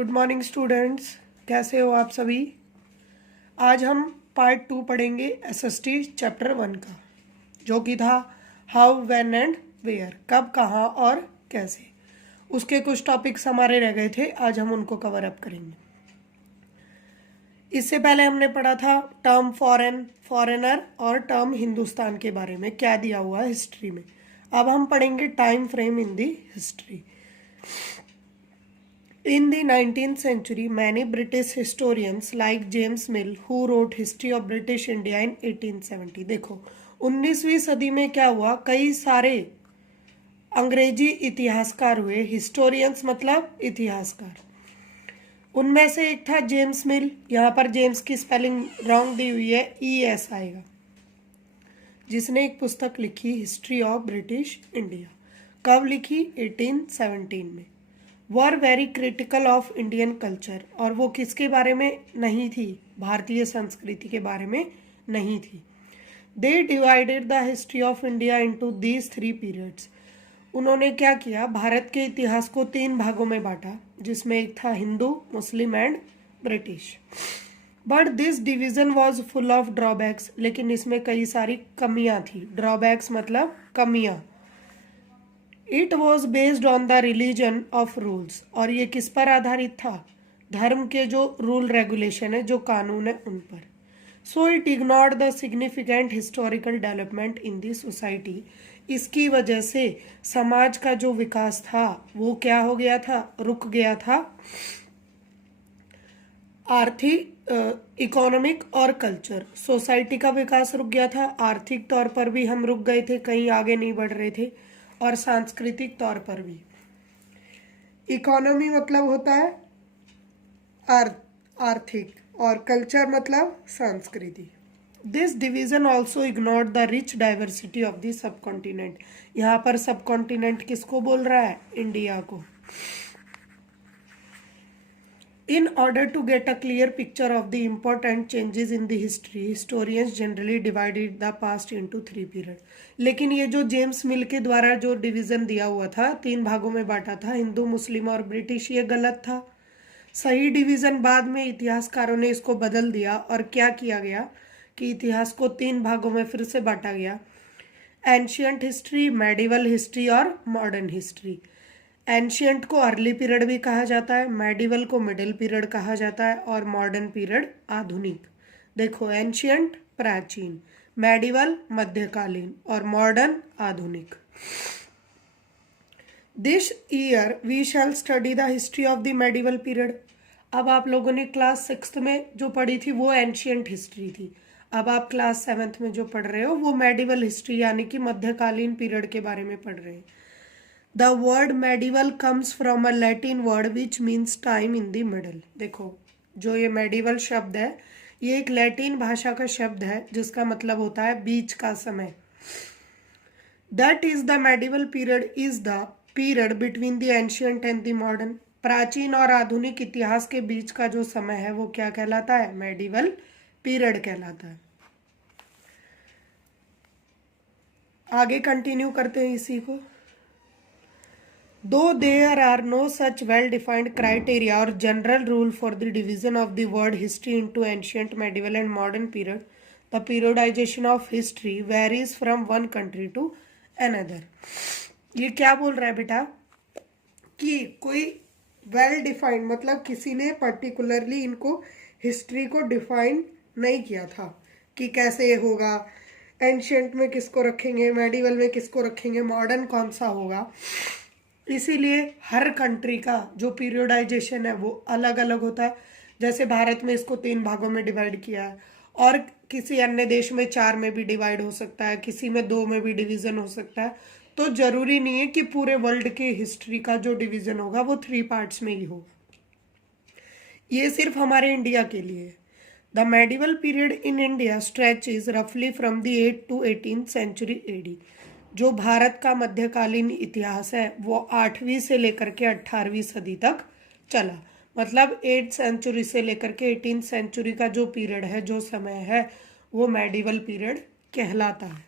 Good morning students, कैसे हो आप सभी। आज हम पार्ट 2 पढ़ेंगे एसएसटी चैप्टर 1 का, जो कि था हाउ, व्हेन एंड वेयर, कब, कहाँ और कैसे। उसके कुछ टॉपिक्स हमारे रह गए थे, आज हम उनको कवर अप करेंगे। इससे पहले हमने पढ़ा था टर्म फॉरेनर और टर्म हिंदुस्तान के बारे में, क्या दिया हुआ है हिस्ट्री में। अब हम पढ़ेंगे time frame in the history. In the 19th century, many British historians like James Mill, who wrote History of British India in 1870। देखो 19वीं सदी में क्या हुआ, कई सारे अंग्रेजी इतिहासकार हुए। हिस्टोरियंस मतलब इतिहासकार। उनमें से एक था जेम्स मिल। यहाँ पर जेम्स की स्पेलिंग रॉन्ग दी हुई है, ES आएगा, जिसने एक पुस्तक लिखी हिस्ट्री ऑफ ब्रिटिश इंडिया। कब लिखी? 1817 में। Were very critical of Indian culture, और वो किसके बारे में नहीं थी? भारतीय संस्कृति के बारे में नहीं थी। They divided the history of India into these 3 periods. उन्होंने क्या किया, भारत के इतिहास को 3 भागों में बांटा, जिसमें एक था Hindu, Muslim and British. But this division was full of drawbacks, लेकिन इसमें कई सारी कमियां थी। ड्रॉबैक्स मतलब कमियां। It was based on the religion of rules, और ये किस पर आधारित था? धर्म के जो रूल रेगुलेशन है, जो कानून है, उन पर। So it ignored the significant historical development in the society. इसकी वजह से समाज का जो विकास था वो क्या हो गया था? रुक गया था। आर्थिक, इकोनॉमिक और कल्चर, सोसाइटी का विकास रुक गया था। आर्थिक तौर पर भी हम रुक गए थे, कहीं आगे नहीं बढ़ रहे थे, और सांस्कृतिक तौर पर भी। इकोनॉमी मतलब होता है आर्थिक, और कल्चर मतलब संस्कृति। This division also ignored the rich diversity of the sub continent. यहाँ पर सब कॉन्टिनेंट किसको बोल रहा है? इंडिया को। In order to get a clear picture of the important changes in the history, historians generally divided the past into 3 periods। लेकिन ये जो जेम्स मिल के द्वारा जो डिवीजन दिया हुआ था, 3 भागों में बांटा था, हिंदू, मुस्लिम और ब्रिटिश, ये गलत था। सही डिवीजन बाद में इतिहासकारों ने इसको बदल दिया, और क्या किया गया कि इतिहास को 3 भागों में फिर से बांटा गया। एंशियंट हिस्ट्री, मेडिवल हिस्ट्री और मॉडर्न हिस्ट्री। एंशियंट को अर्ली पीरियड भी कहा जाता है, मेडिवल को मिडिल पीरियड कहा जाता है, और मॉडर्न पीरियड आधुनिक। देखो, एंशियंट प्राचीन, मेडिवल मध्यकालीन, और मॉडर्न आधुनिक। This year we shall study the history of the medieval period. अब आप लोगों ने क्लास 6th में जो पढ़ी थी वो एंशियंट हिस्ट्री थी। अब आप क्लास 7th में जो पढ़ रहे हो वो मेडिवल हिस्ट्री, यानी कि मध्यकालीन पीरियड के बारे में पढ़ रहे हैं। The word medieval comes from a Latin word which means time in the middle। देखो, जो ये medieval शब्द है, ये एक लैटिन भाषा का शब्द है, जिसका मतलब होता है बीच का समय। That is the medieval period is the period between the ancient and the modern। प्राचीन और आधुनिक इतिहास के बीच का जो समय है वो क्या कहलाता है? medieval period कहलाता है। आगे कंटिन्यू करते हैं इसी को। Though there are no such well-defined criteria or general rule for the division of the word history into ancient, medieval and modern period, the periodization of history varies from one country to another। ये क्या बोल रहा है बेटा कि कोई well defined मतलब किसी ने पर्टिकुलरली इनको हिस्ट्री को डिफाइन नहीं किया था कि कैसे होगा, एंशियंट में किसको रखेंगे, मेडिवल में किसको रखेंगे, मॉडर्न कौन सा होगा। इसीलिए हर कंट्री का जो पीरियोडाइजेशन है वो अलग अलग होता है। जैसे भारत में इसको 3 भागों में डिवाइड किया है, और किसी अन्य देश में 4 में भी डिवाइड हो सकता है, किसी में 2 में भी डिवीजन हो सकता है। तो जरूरी नहीं है कि पूरे वर्ल्ड के हिस्ट्री का जो डिवीजन होगा वो 3 पार्ट्स में ही हो। ये सिर्फ हमारे इंडिया के लिए है। The medieval period in India stretches रफली from the 8th to 18th century AD। जो भारत का मध्यकालीन इतिहास है वो 8वीं से लेकर के 18वीं सदी तक चला। मतलब 8th सेंचुरी से लेकर के 18th सेंचुरी का जो पीरियड है, जो समय है, वो मेडिवल पीरियड कहलाता है।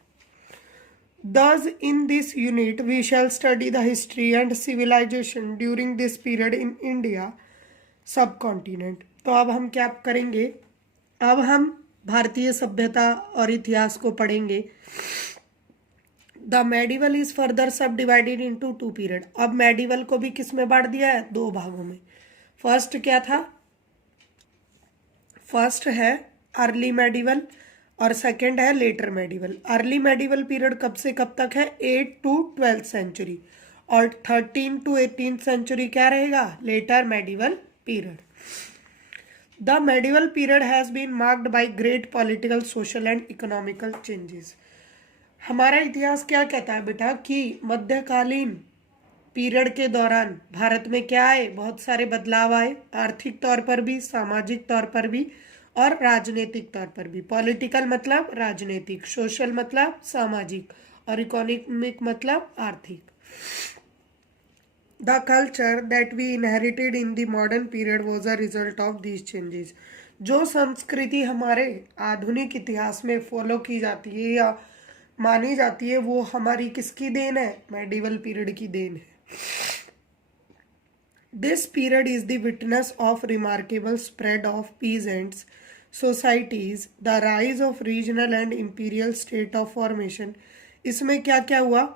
Thus, in this unit, we shall study the history and civilization during this period in India, सब कॉन्टिनेंट। तो अब हम क्या करेंगे, अब हम भारतीय सभ्यता और इतिहास को पढ़ेंगे। द मेडिवल इज फर्दर सब डिवाइडेड इंटू टू पीरियड। अब मेडिवल को भी किस में बांट दिया है, दो भागों में। फर्स्ट क्या था, फर्स्ट है अर्ली मेडिवल और सेकंड है later medieval. Early medieval period कब से कब तक है, 8 to 12th सेंचुरी, और 13 to 18th सेंचुरी क्या रहेगा, later medieval period. The medieval period has been marked by great political, social and economical changes. हमारा इतिहास क्या कहता है बेटा कि मध्यकालीन पीरियड के दौरान भारत में क्या आए, बहुत सारे बदलाव आए, आर्थिक तौर पर भी, सामाजिक तौर पर भी और राजनीतिक तौर पर भी। पॉलिटिकल मतलब राजनीतिक, सोशल मतलब सामाजिक और इकोनॉमिक मतलब आर्थिक। The culture that we inherited in the modern period was a result of these changes. जो संस्कृति हमारे आधुनिक इतिहास में फॉलो की जाती है या मानी जाती है, वो हमारी किसकी देन है, मेडिवल पीरियड की देन है। This period is the witness of remarkable spread of peasants societies, the rise of regional and imperial state of formation। इसमें क्या क्या हुआ,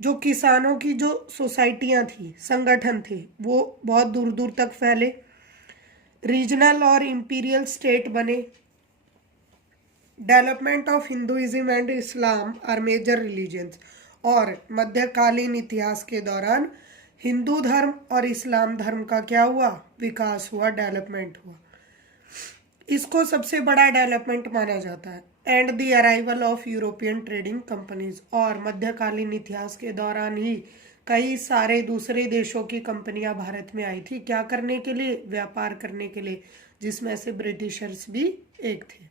जो किसानों की जो सोसाइटियां थी, संगठन थे, वो बहुत दूर दूर तक फैले, रीजनल और इंपीरियल स्टेट बने, development of Hinduism and Islam are major religions. और मध्यकालीन इतिहास के दौरान हिंदू धर्म और इस्लाम धर्म का क्या हुआ, विकास हुआ, डेवलपमेंट हुआ। इसको सबसे बड़ा डेवलपमेंट माना जाता है। And the arrival of European trading companies. और मध्यकालीन इतिहास के दौरान ही कई सारे दूसरे देशों की कंपनियां भारत में आई थी, क्या करने के लिए, व्यापार करने के लिए, जिसमें से ब्रिटिशर्स भी एक थे।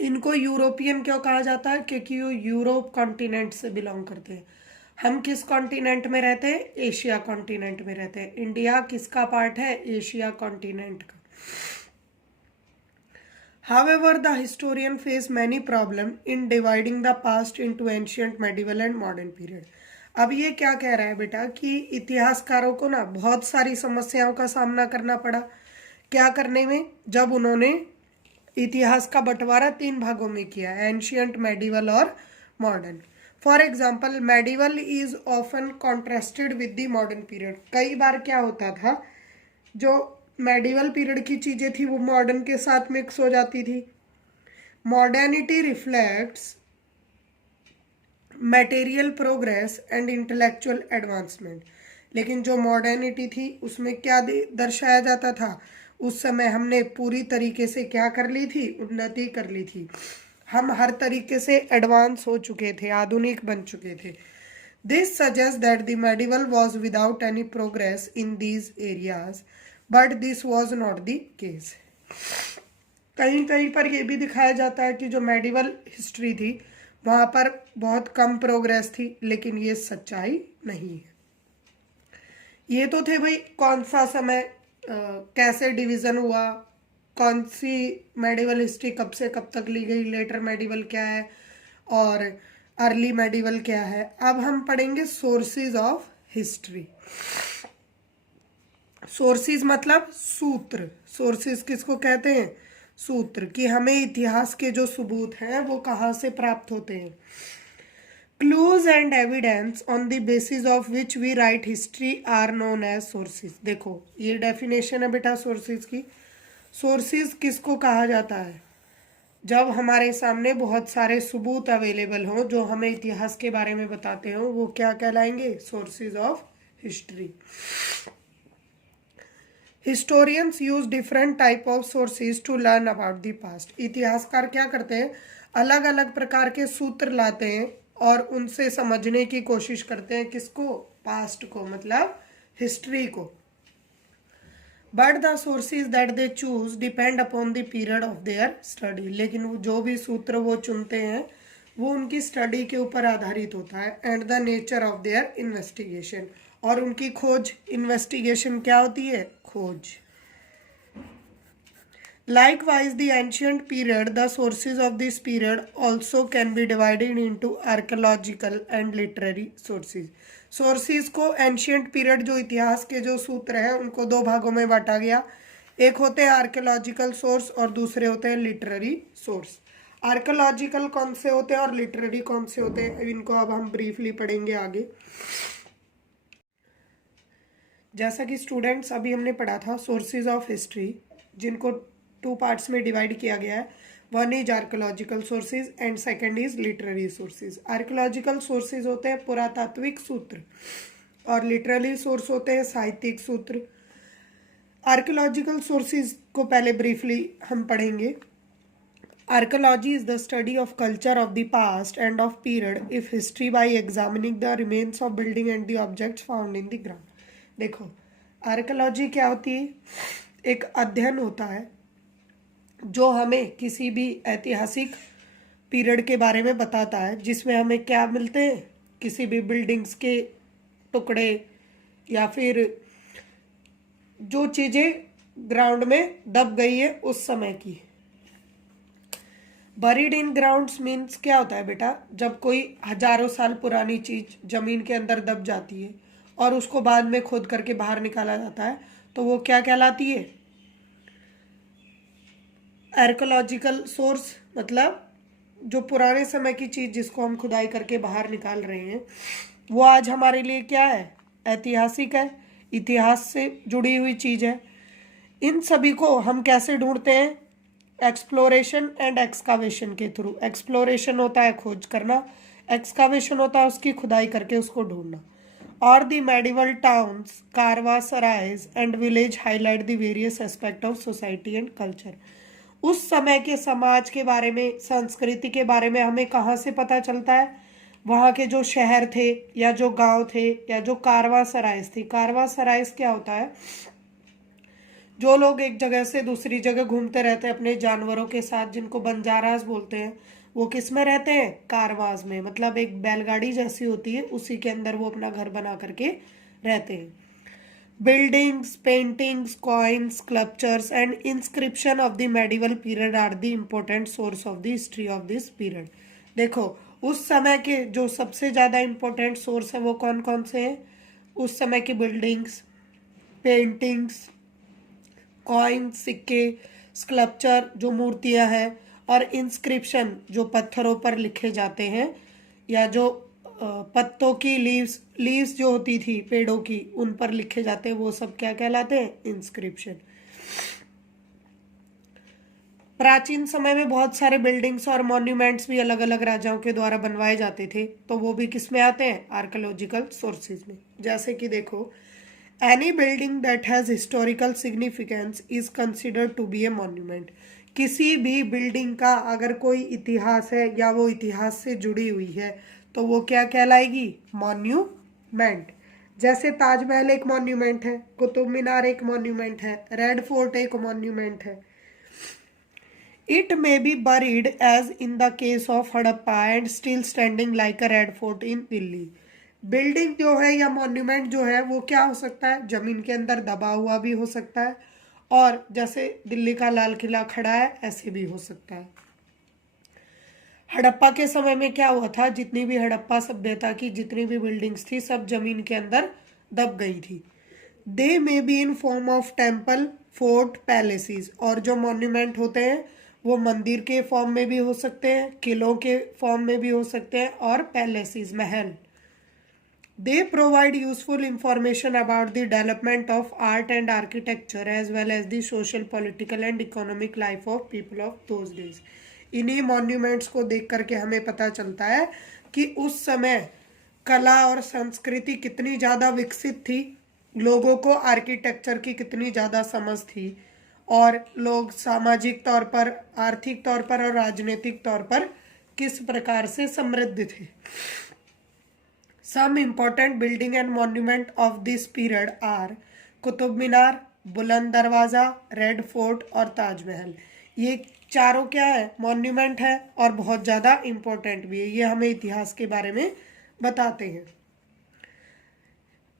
इनको यूरोपियन क्यों कहा जाता है, क्योंकि वो यूरोप कॉन्टिनेंट से बिलोंग करते हैं। हम किस कॉन्टिनेंट में रहते हैं, एशिया कॉन्टिनेंट में रहते हैं। इंडिया किसका पार्ट है, एशिया कॉन्टिनेंट का। However, the historian face many problem in dividing the past into ancient, medieval and modern period। अब ये क्या कह रहा है बेटा कि इतिहासकारों को ना बहुत सारी समस्याओं का सामना करना पड़ा, क्या करने में, जब उन्होंने इतिहास का बंटवारा 3 भागों में किया, एंशियंट, मेडिवल और modern. For example, medieval is often contrasted with the modern period. कई बार क्या होता था, जो मेडिवल पीरियड की चीज़ें थी वो मॉडर्न के साथ मिक्स हो जाती थी। Modernity reflects material progress and intellectual advancement. लेकिन जो मॉडर्निटी थी उसमें क्या दर्शाया जाता था, उस समय हमने पूरी तरीके से क्या कर ली थी, उन्नति कर ली थी। हम हर तरीके से एडवांस हो चुके थे, आधुनिक बन चुके थे। This suggest that the medieval was without any progress in these areas, but this was not the case. कहीं कहीं पर यह भी दिखाया जाता है कि जो मेडिवल हिस्ट्री थी वहाँ पर बहुत कम प्रोग्रेस थी, लेकिन ये सच्चाई नहीं है। ये तो थे भाई कौन सा समय, कैसे डिवीज़न हुआ, कौन सी मेडिवल हिस्ट्री कब से कब तक ली गई, लेटर मेडिवल क्या है और अर्ली मेडिवल क्या है। अब हम पढ़ेंगे सोर्सेज ऑफ हिस्ट्री। सोर्सेज मतलब सूत्र। सोर्सेज किसको कहते हैं, सूत्र, कि हमें इतिहास के जो सबूत हैं वो कहाँ से प्राप्त होते हैं। Clues and evidence on the basis of which we write history are known as sources. देखो ये डेफिनेशन है बेटा सोर्सेज की। सोर्सेज किसको कहा जाता है, जब हमारे सामने बहुत सारे सबूत अवेलेबल हों जो हमें इतिहास के बारे में बताते हों, वो क्या कहलाएंगे, sources of history. Historians use different type of sources to learn about the past. इतिहासकार क्या करते हैं, अलग अलग प्रकार के सूत्र लाते हैं और उनसे समझने की कोशिश करते हैं, किसको, पास्ट को, मतलब हिस्ट्री को। But the sources that they choose depend upon the period of their study. लेकिन वो जो भी सूत्र वो चुनते हैं वो उनकी स्टडी के ऊपर आधारित होता है, and the nature of their investigation, और उनकी खोज, इन्वेस्टिगेशन क्या होती है, खोज। Likewise, the ancient period, the sources of this period also can be divided into archaeological and literary sources। Sources को एंशियंट पीरियड जो इतिहास के जो सूत्र हैं उनको दो भागों में बांटा गया। एक होते हैं आर्कियोलॉजिकल सोर्स और दूसरे होते हैं लिटरेरी सोर्स। आर्कियोलॉजिकल कौन से होते हैं और लिटरेरी कौन से होते हैं, इनको अब हम ब्रीफली पढ़ेंगे आगे। जैसा कि स्टूडेंट्स अभी हमने पढ़ा था सोर्सेज ऑफ हिस्ट्री, जिनको टू पार्ट्स में डिवाइड किया गया है। One is archaeological sources and second is literary sources. Archaeological sources होते हैं पुरातात्विक सूत्र और लिटरेरी सोर्स होते हैं साहित्यिक सूत्र। आर्कियोलॉजिकल सोर्सेज को पहले ब्रीफली हम पढ़ेंगे। Archaeology is the study of culture of the past and of period if history by examining the remains of building and the objects found in the ground। देखो archaeology क्या होती है, एक अध्ययन होता है जो हमें किसी भी ऐतिहासिक पीरियड के बारे में बताता है, जिसमें हमें क्या मिलते हैं, किसी भी बिल्डिंग्स के टुकड़े या फिर जो चीज़ें ग्राउंड में दब गई है उस समय की। बरीड इन ग्राउंड्स मीन्स क्या होता है बेटा, जब कोई हजारों साल पुरानी चीज जमीन के अंदर दब जाती है और उसको बाद में खोद करके बाहर निकाला जाता है तो वो क्या कहलाती है, आर्कियोलॉजिकल सोर्स। मतलब जो पुराने समय की चीज जिसको हम खुदाई करके बाहर निकाल रहे हैं वो आज हमारे लिए क्या है, ऐतिहासिक है, इतिहास से जुड़ी हुई चीज है। इन सभी को हम कैसे ढूंढते हैं, एक्सप्लोरेशन एंड एक्सकावेशन के थ्रू। एक्सप्लोरेशन होता है खोज करना, एक्सकावेशन होता है उसकी खुदाई करके उसको ढूंढना। और the medieval towns, caravanserais and village highlight the various aspect of society and culture. उस समय के समाज के बारे में, संस्कृति के बारे में हमें कहाँ से पता चलता है, वहाँ के जो शहर थे या जो गांव थे या जो कारवा सराइज थी। कारवा सराइज क्या होता है, जो लोग एक जगह से दूसरी जगह घूमते रहते हैं अपने जानवरों के साथ, जिनको बंजारास बोलते हैं, वो किस में रहते हैं, कारवास में। मतलब एक बैलगाड़ी जैसी होती है, उसी के अंदर वो अपना घर बना करके रहते हैं। Buildings, paintings, coins, sculptures and inscription of the medieval period are the important source of the history of this period. देखो उस समय के जो सबसे ज़्यादा इम्पोर्टेंट सोर्स है वो कौन कौन से हैं, उस समय की बिल्डिंग्स, पेंटिंग्स, कॉइन, सिक्के, स्कल्पचर जो मूर्तियां हैं, और इंस्क्रिप्शन जो पत्थरों पर लिखे जाते हैं, या जो पत्तों की लीव्स जो होती थी पेड़ों की उन पर लिखे जाते हैं, वो सब क्या कहलाते हैं, इंस्क्रिप्शन। प्राचीन समय में बहुत सारे बिल्डिंग्स और मॉन्यूमेंट्स भी अलग अलग राजाओं के द्वारा बनवाए जाते थे, तो वो भी किस में आते हैं, आर्कियोलॉजिकल सोर्सेज में। जैसे कि देखो Any building that has historical significance is considered to be a monument। किसी भी बिल्डिंग का अगर कोई इतिहास है या वो इतिहास से जुड़ी हुई है तो वो क्या कहलाएगी, मॉन्यूमेंट। जैसे ताजमहल एक मॉन्यूमेंट है, कुतुब मीनार एक मॉन्यूमेंट है, रेड फोर्ट एक मॉन्यूमेंट है। It may be buried as in the case of Harappa and still standing like a red fort in Delhi. Building जो है या मॉन्यूमेंट जो है वो क्या हो सकता है, जमीन के अंदर दबा हुआ भी हो सकता है, और जैसे दिल्ली का लाल किला खड़ा है ऐसे भी हो सकता है। हड़प्पा के समय में क्या हुआ था, जितनी भी हड़प्पा सभ्यता की जितनी भी बिल्डिंग्स थी सब जमीन के अंदर दब गई थी। They may be in form of temple, fort, palaces. और जो मॉन्यूमेंट होते हैं वो मंदिर के फॉर्म में भी हो सकते हैं, किलों के फॉर्म में भी हो सकते हैं, और palaces, Mahal. They provide useful information about the development of art and architecture as well as the social, political and economic life of people of those days। इन्हीं मॉन्यूमेंट्स को देख करके हमें पता चलता है कि उस समय कला और संस्कृति कितनी ज़्यादा विकसित थी, लोगों को आर्किटेक्चर की कितनी ज़्यादा समझ थी, और लोग सामाजिक तौर पर, आर्थिक तौर पर और राजनीतिक तौर पर किस प्रकार से समृद्ध थे। Some important building and monument of this period are Qutub Minar, बुलंद दरवाज़ा, रेड फोर्ट और ताजमहल। ये चारों क्या है, मॉन्यूमेंट है और बहुत ज़्यादा इम्पोर्टेंट भी है, ये हमें इतिहास के बारे में बताते हैं।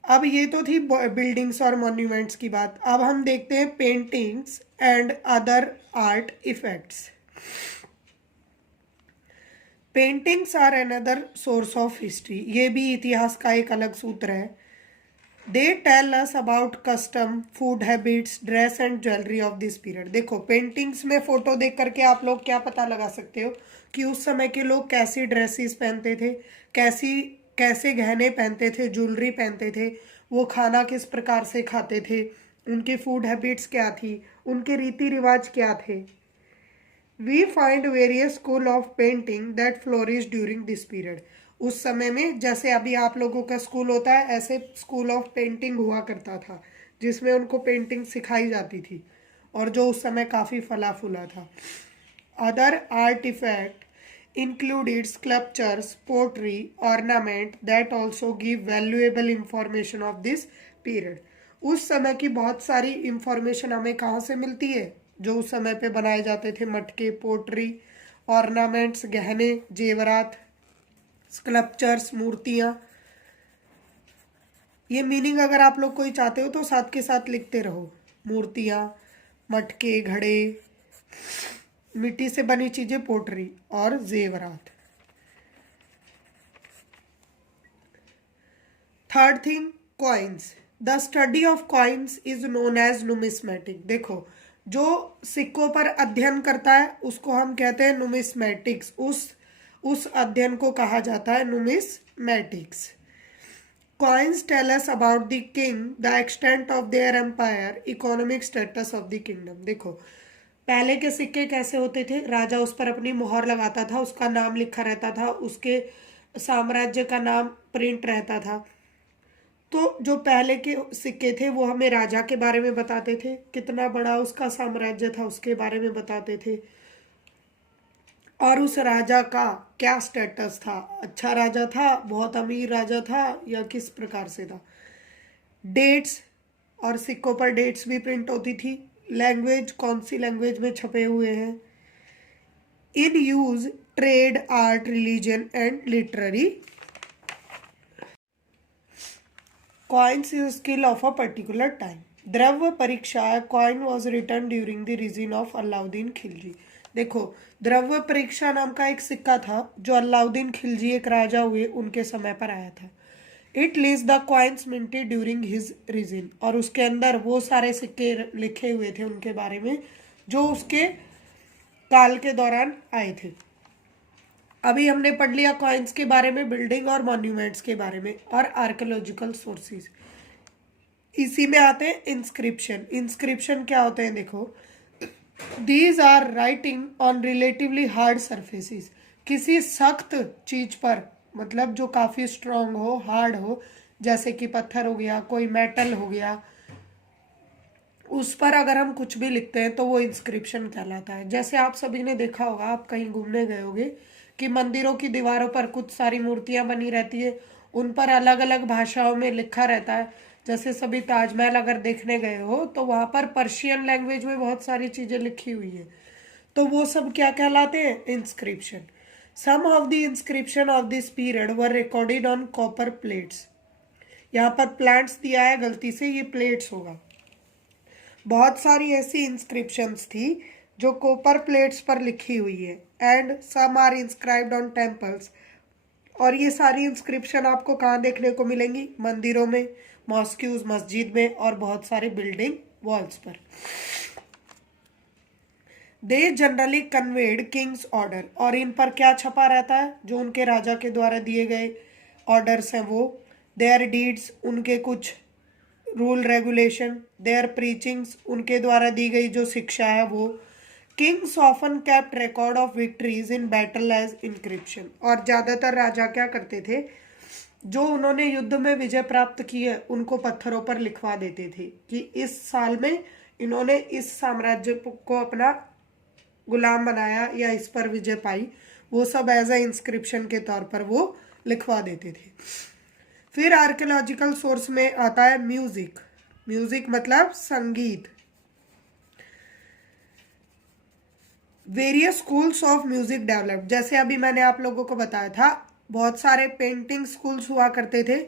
अब ये तो थी बिल्डिंग्स और मॉन्यूमेंट्स की बात। अब हम देखते हैं paintings and other art effects. Paintings are another source of history, ये भी इतिहास का एक अलग सूत्र है। They tell us about custom, food habits, dress and jewellery of this period. देखो पेंटिंग्स में फोटो देख करके आप लोग क्या पता लगा सकते हो कि उस समय के लोग कैसी ड्रेसेस पहनते थे, कैसे गहने पहनते थे, ज्वेलरी पहनते थे, वो खाना किस प्रकार से खाते थे, उनकी फूड हैबिट्स क्या थी, उनके रीति रिवाज क्या थे। We find various school of painting that flourish during this period. उस समय में जैसे अभी आप लोगों का स्कूल होता है, ऐसे स्कूल ऑफ पेंटिंग हुआ करता था जिसमें उनको पेंटिंग सिखाई जाती थी और जो उस समय काफ़ी फला फूला था। Other artifact included sculptures, poetry, ornament that also give valuable information of this period. उस समय की बहुत सारी इंफॉर्मेशन हमें कहाँ से मिलती है, जो उस समय पे बनाए जाते थे मटके, पोट्री, ऑर्नामेंट्स, गहने, जेवरात, स्कल्पचर्स, मूर्तियाँ। ये मीनिंग अगर आप लोग कोई चाहते हो तो साथ के साथ लिखते रहो। मूर्तियाँ, मटके, घड़े, मिट्टी से बनी चीजें, पोट्री और जेवरात। Third thing, coins. The study of coins is known as numismatic. देखो जो सिक्कों पर अध्ययन करता है उसको हम कहते हैं नुमिस्मेटिक्स। उस अध्ययन को कहा जाता है नुमिस्मेटिक्स। Coins tell us about the king, the extent of their empire, economic status of the kingdom। देखो पहले के सिक्के कैसे होते थे, राजा उस पर अपनी मोहर लगाता था, उसका नाम लिखा रहता था, उसके साम्राज्य का नाम प्रिंट रहता था। तो जो पहले के सिक्के थे वो हमें राजा के बारे में बताते थे, कितना बड़ा उसका साम्राज्य था उसके बारे में बताते थे, और उस राजा का क्या स्टेटस था, अच्छा राजा था, बहुत अमीर राजा था, या किस प्रकार से था। डेट्स, और सिक्कों पर डेट्स भी प्रिंट होती थी। लैंग्वेज, कौन सी लैंग्वेज में छपे हुए हैं। In use trade, art, religion and literary. Coins is skill of a particular time. Dravya Pariksha, coin was return during the region of Alauddin Khilji. देखो द्रव्य परीक्षा नाम का एक सिक्का था जो अलाउद्दीन खिलजी एक राजा हुए उनके समय पर आया था। It list the coins minted during his region, और उसके अंदर वो सारे सिक्के लिखे हुए थे उनके बारे में जो उसके काल के दौरान आए थे। अभी हमने पढ़ लिया कॉइन्स के बारे में, बिल्डिंग और मॉन्यूमेंट्स के बारे में और आर्कियोलॉजिकल सोर्सेज। इसी में आते हैं इंस्क्रिप्शन। इंस्क्रिप्शन क्या होते हैं, देखो these are writing on relatively hard surfaces. किसी सख्त चीज पर, मतलब जो काफी स्ट्रांग हो, हार्ड हो, जैसे कि पत्थर हो गया, कोई मेटल हो गया, उस पर अगर हम कुछ भी लिखते हैं तो वो इंस्क्रिप्शन कहलाता है। जैसे आप सभी ने देखा होगा, आप कहीं घूमने गए होगे कि मंदिरों की दीवारों पर कुछ सारी मूर्तियां बनी रहती है, उन पर अलग अलग भाषाओं में लिखा रहता है। जैसे सभी ताजमहल अगर देखने गए हो तो वहां पर पर्शियन लैंग्वेज में बहुत सारी चीजें लिखी हुई है, तो वो सब क्या कहलाते हैं, inscription. Some of the inscription of this period were recorded on copper plates. यहाँ पर प्लांट्स दिया है, गलती से ये प्लेट्स होगा। बहुत सारी ऐसी इंस्क्रिप्शंस थी जो कॉपर प्लेट्स पर लिखी हुई है। And some are inscribed on temples, और ये सारी इंस्क्रिप्शन आपको कहाँ देखने को मिलेंगी, मंदिरों में, मॉस्क्यूज, मस्जिद में, और बहुत सारे बिल्डिंग वॉल्स पर। They generally conveyed Kings order, और इन पर क्या छपा रहता है, जो उनके राजा के द्वारा दिए गए ऑर्डर्स हैं वो। देयर डीड्स, उनके कुछ रूल रेगुलेशन। देयर प्रीचिंग्स, उनके द्वारा दी गई जो शिक्षा है वो। Kings often kept record of victories in battle as inscription, और ज़्यादातर राजा क्या करते थे, जो उन्होंने युद्ध में विजय प्राप्त की है उनको पत्थरों पर लिखवा देते थे कि इस साल में इन्होंने इस साम्राज्य को अपना गुलाम बनाया या इस पर विजय पाई, वो सब एज ए इंस्क्रिप्शन के तौर पर वो लिखवा देते थे। फिर आर्कियोलॉजिकल सोर्स में आता है म्यूजिक। म्यूजिक मतलब संगीत। Various schools of music developed, जैसे अभी मैंने आप लोगों को बताया था बहुत सारे पेंटिंग स्कूल्स हुआ करते थे,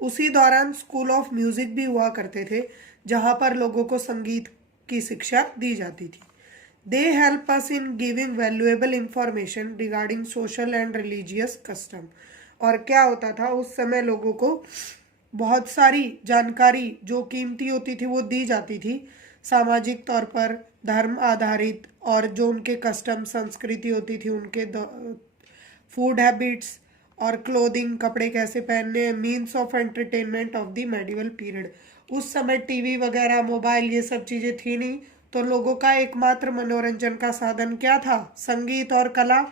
उसी दौरान स्कूल ऑफ म्यूजिक भी हुआ करते थे जहां पर लोगों को संगीत की शिक्षा दी जाती थी। They help us in giving valuable information regarding social and religious custom. और क्या होता था उस समय, लोगों को बहुत सारी जानकारी जो कीमती होती थी वो दी जाती थी, सामाजिक तौर पर धर्म आधारित, और जो उनके कस्टम संस्कृति होती थी, उनके फूड हैबिट्स और क्लोथिंग, कपड़े कैसे पहनने, means of entertainment of the medieval period. उस समय टीवी वगैरह, मोबाइल, ये सब चीज़ें थी नहीं, तो लोगों का एकमात्र मनोरंजन का साधन क्या था? संगीत और कला।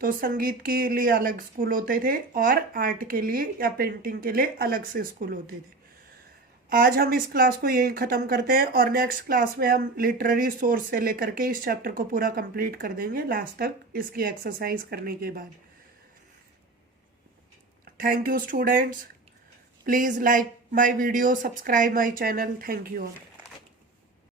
तो संगीत के लिए अलग स्कूल होते थे और आर्ट के लिए या पेंटिंग के लिए अलग से स्कूल होते थे। आज हम इस क्लास को यहीं ख़त्म करते हैं और नेक्स्ट क्लास में हम लिटरेरी सोर्स से लेकर के इस चैप्टर को पूरा कंप्लीट कर देंगे लास्ट तक, इसकी एक्सरसाइज करने के बाद। Thank you students. Please like my video, subscribe my channel. Thank you all.